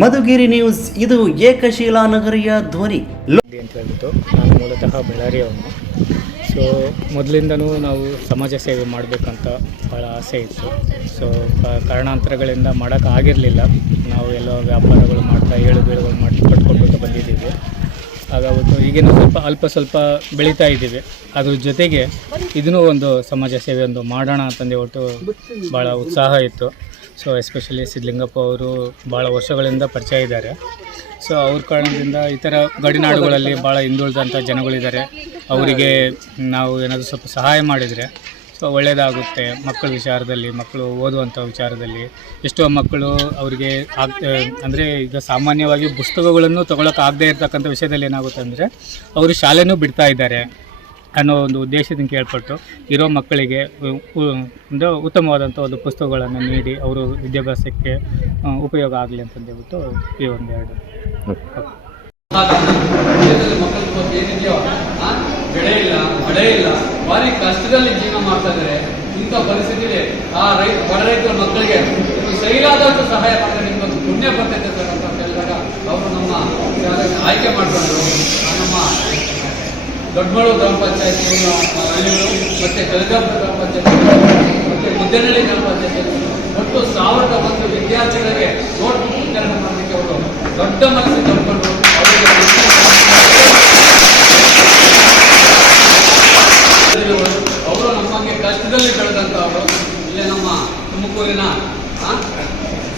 Madhugiri news, ಇದು ಏಕಶಿಲಾ ನಗರಿಯ ಧ್ವನಿ ಅಂತ ಹೇಳ್ಬಿಟ್ಟು ನಾನು ಮೂಲತಃ ಬೆಳಗಾರಿಯವನು. ಸೊ ಮೊದಲಿಂದನೂ ನಾವು ಸಮಾಜ ಸೇವೆ ಮಾಡಬೇಕಂತ ಭಾಳ ಆಸೆ ಇತ್ತು. ಸೊ ಕಾರಣಾಂತರಗಳಿಂದ ಮಾಡೋಕ್ಕಾಗಿರಲಿಲ್ಲ. ನಾವು ಎಲ್ಲೋ ವ್ಯಾಪಾರಗಳು ಮಾಡ್ತಾ ಏಳು ಬೀಳುಗಳು ಮಾಡಿ ಕಟ್ಕೊಳ್ತಾ ಬಂದಿದ್ದೀವಿ. ಹಾಗಾಗ್ಬಿಟ್ಟು ಈಗೇನು ಸ್ವಲ್ಪ ಬೆಳೀತಾ ಇದ್ದೀವಿ. ಅದ್ರ ಜೊತೆಗೆ ಇದನ್ನೂ ಒಂದು ಸಮಾಜ ಸೇವೆ ಒಂದು ಮಾಡೋಣ ಅಂತಂದೇಳ್ಬಿಟ್ಟು ಭಾಳ ಉತ್ಸಾಹ ಇತ್ತು. ಸೊ ಎಸ್ಪೆಷಲಿ ಸಿದ್ಧಲಿಂಗಪ್ಪ ಅವರು ಭಾಳ ವರ್ಷಗಳಿಂದ ಪರಿಚಯ ಇದ್ದಾರೆ. ಸೊ ಅವ್ರ ಕಾರಣದಿಂದ ಈ ಥರ ಗಡಿನಾಡುಗಳಲ್ಲಿ ಭಾಳ ಹಿಂದುಳಿದಂಥ ಜನಗಳಿದ್ದಾರೆ. ಅವರಿಗೆ ನಾವು ಏನಾದರೂ ಸ್ವಲ್ಪ ಸಹಾಯ ಮಾಡಿದರೆ ಸೊ ಒಳ್ಳೆಯದಾಗುತ್ತೆ. ಮಕ್ಕಳ ವಿಚಾರದಲ್ಲಿ, ಮಕ್ಕಳು ಓದುವಂಥ ವಿಚಾರದಲ್ಲಿ ಎಷ್ಟೋ ಮಕ್ಕಳು ಅವರಿಗೆ ಅಂದರೆ ಈಗ ಸಾಮಾನ್ಯವಾಗಿ ಪುಸ್ತಕಗಳನ್ನು ತೊಗೊಳಕ್ಕಾಗದೇ ಇರ್ತಕ್ಕಂಥ ವಿಷಯದಲ್ಲಿ ಏನಾಗುತ್ತೆ ಅಂದರೆ ಅವರು ಶಾಲೆನೂ ಬಿಡ್ತಾ ಇದ್ದಾರೆ ಅನ್ನೋ ಒಂದು ಉದ್ದೇಶದಿಂದ ಕೇಳ್ಪಟ್ಟು ಇರೋ ಮಕ್ಕಳಿಗೆ ಒಂದು ಉತ್ತಮವಾದಂಥ ಒಂದು ಪುಸ್ತಕಗಳನ್ನು ನೀಡಿ ಅವರು ವಿದ್ಯಾಭ್ಯಾಸಕ್ಕೆ ಉಪಯೋಗ ಆಗಲಿ ಅಂತಂದೇಳ್ಬಿಟ್ಟು ಈ ಒಂದೆರಡು ಮಕ್ಕಳ ಏನಿದೆಯೋ ಬೆಳೆ ಇಲ್ಲ, ಮಳೆ ಇಲ್ಲ, ಭಾರಿ ಕಷ್ಟದಲ್ಲಿ ಜೀವನ ಮಾಡ್ತಾ ಇದ್ದಾರೆ. ಇಂಥ ಪರಿಸ್ಥಿತಿಯಲ್ಲಿ ಆ ಬಡ ರೈತರ ಮಕ್ಕಳಿಗೆ ಸೈಲಾದಷ್ಟು ಸಹಾಯ ಮಾಡಿದ್ರೆ ನಿಮ್ಗೊಂದು ಪುಣ್ಯ ಬರ್ತೈತೆ ಸರ್ ಅಂತ ಹೇಳಿದಾಗ ಅವರು ನಮ್ಮ ಆಯ್ಕೆ ಮಾಡಿಕೊಂಡ್ರು. ನಮ್ಮ ದೊಡ್ಡಮಳೂರು ಗ್ರಾಮ ಪಂಚಾಯತಿ ಹಳ್ಳಿಗಳು ಮತ್ತು ಕಲಗಾಪುರ ಗ್ರಾಮ ಪಂಚಾಯತಿ ಮತ್ತು ಮುದ್ದನಹಳ್ಳಿ ಗ್ರಾಮ ಪಂಚಾಯತಿ ಒಟ್ಟು 1001 ವಿದ್ಯಾರ್ಥಿಗಳಿಗೆ ನೋಟ್ಬುಕ್ ವಿತರಣೆ ಮಾಡಲಿಕ್ಕೆ ಅವರು ದೊಡ್ಡ ಮನಸ್ಸು ತಗೊಂಡು ಅವರು ನಮಗೆ ಕಷ್ಟದಲ್ಲಿ ಬೆಳೆದಂಥ ಅವರು ಇಲ್ಲೇ ನಮ್ಮ ತುಮಕೂರಿನ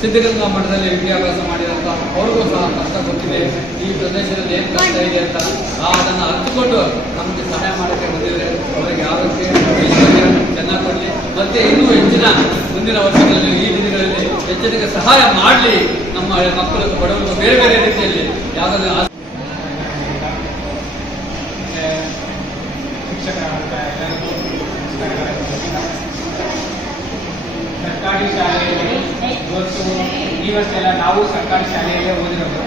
ಸಿದ್ಧಗಂಗಾ ಮಠದಲ್ಲಿ ವಿದ್ಯಾಭ್ಯಾಸ ಮಾಡಿದಂಥ ಅವ್ರಿಗೂ ಸಹ ಕಷ್ಟ ಗೊತ್ತಿದೆ. ಈ ಪ್ರದೇಶದಲ್ಲಿ ಏನು ಕಷ್ಟ ಇದೆ ಅಂತ ಅದನ್ನು ಅರ್ಥಕೊಂಡು ನಮಗೆ ಸಹಾಯ ಮಾಡೋಕ್ಕೆ ಬಂದಿದ್ದಾರೆ. ಅವರಿಗೆ ಆರೋಗ್ಯ ಐಶ್ವರ್ಯ ಚೆನ್ನಾಗಿ ಕೊಡಲಿ, ಮತ್ತು ಇನ್ನೂ ಹೆಚ್ಚಿನ ಮುಂದಿನ ವರ್ಷಗಳಲ್ಲಿ ಈ ದಿನಗಳಲ್ಲಿ ಹೆಚ್ಚಿನ ಸಹಾಯ ಮಾಡಲಿ. ನಮ್ಮ ಮಕ್ಕಳು ಬಡವರು ಬೇರೆ ಬೇರೆ ರೀತಿಯಲ್ಲಿ ಯಾವುದಾದ್ರೂ ಸರ್ಕಾರಿ ಶಾಲೆಯಲ್ಲಿ ಇವತ್ತು ಈ ವರ್ಷ ಎಲ್ಲ ನಾವು ಸರ್ಕಾರಿ ಶಾಲೆಯಲ್ಲೇ ಓದಿರೋದು.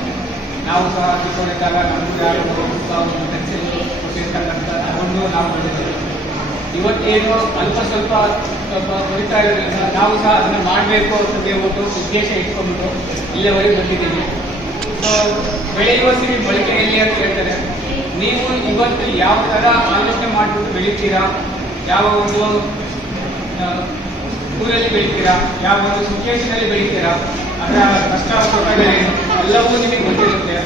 ನಾವು ಸಹ ತಿಳ್ಕೊಂಡಿದ್ದಾಗ ನಮಗೂ ಯಾರು ಒಂದು ಪೆನ್ಸಿಲ್ ಕೊಟ್ಟಿರ್ತಕ್ಕಂಥ ಅದನ್ನು ನಾವು ಓದಿದ್ದೇವೆ. ಇವತ್ತೇನು ಸ್ವಲ್ಪ ಹೊರಿತಾ ಇರೋದ್ರಿಂದ ನಾವು ಸಹ ಅದನ್ನು ಮಾಡಬೇಕು ಅಂತ ಹೇಳ್ಬಿಟ್ಟು ಉದ್ದೇಶ ಇಟ್ಕೊಂಡ್ಬಿಟ್ಟು ಇಲ್ಲಿವರೆಗೆ ಬಂದಿದ್ದೀವಿ. ಸೊ ಬೆಳೆಯುವಷ್ಟಿಗೆ ಮೊಳಕೆಯಲ್ಲಿ ಅಂತ ಹೇಳ್ತಾರೆ. ನೀವು ಇವತ್ತು ಯಾವ ಥರ ಆಲೋಚನೆ ಮಾಡಿಬಿಟ್ಟು ಬೆಳಿತೀರಾ, ಯಾವ ಒಂದು ಊರಲ್ಲಿ ಬೆಳಿತೀರಾ, ಯಾವ ಒಂದು ಸಿಚುವೇಶನಲ್ಲಿ ಬೆಳಿತೀರಾ, ಅದರ ಕಷ್ಟ ಎಲ್ಲವೂ ನಿಮಗೆ ಗೊತ್ತಿರುತ್ತೆ.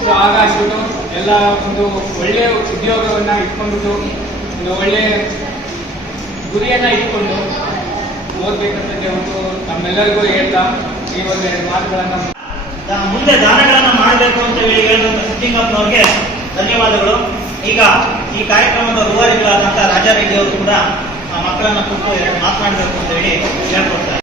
ಸೊ ಹಾಗಾಗಿಬಿಟ್ಟು ಎಲ್ಲ ಒಂದು ಒಳ್ಳೆಯ ಉದ್ಯೋಗವನ್ನು ಇಟ್ಕೊಂಡ್ಬಿಟ್ಟು ಒಂದು ಒಳ್ಳೆಯ ಗುರಿಯನ್ನು ಇಟ್ಕೊಂಡು ಓದಬೇಕಂತ ಹೇಳ್ಬಿಟ್ಟು ನಮ್ಮೆಲ್ಲರಿಗೂ ಹೇಳ್ತಾ ಈ ಒಂದೆರಡು ಮಾತುಗಳನ್ನು ಮುಂದೆ ದಾನಗಳನ್ನು ಮಾಡಬೇಕು ಅಂತ ಹೇಳಿ ಹೇಳಿದಂಥ ಸಿದ್ಧಲಿಂಗಪ್ಪನವ್ರಿಗೆ ಧನ್ಯವಾದಗಳು. ಈಗ ಈ ಕಾರ್ಯಕ್ರಮದ ರೂವಾರಿಗಳಾದಂಥ ರಾಜಾರೆಡ್ಡಿ ಅವರು ಕೂಡ ಮಕ್ಕಳನ್ನು ಕೂತು ಮಾತನಾಡಬೇಕು ಅಂತ ಹೇಳಿ ಹೇಳ್ಕೊಡ್ತಾರೆ.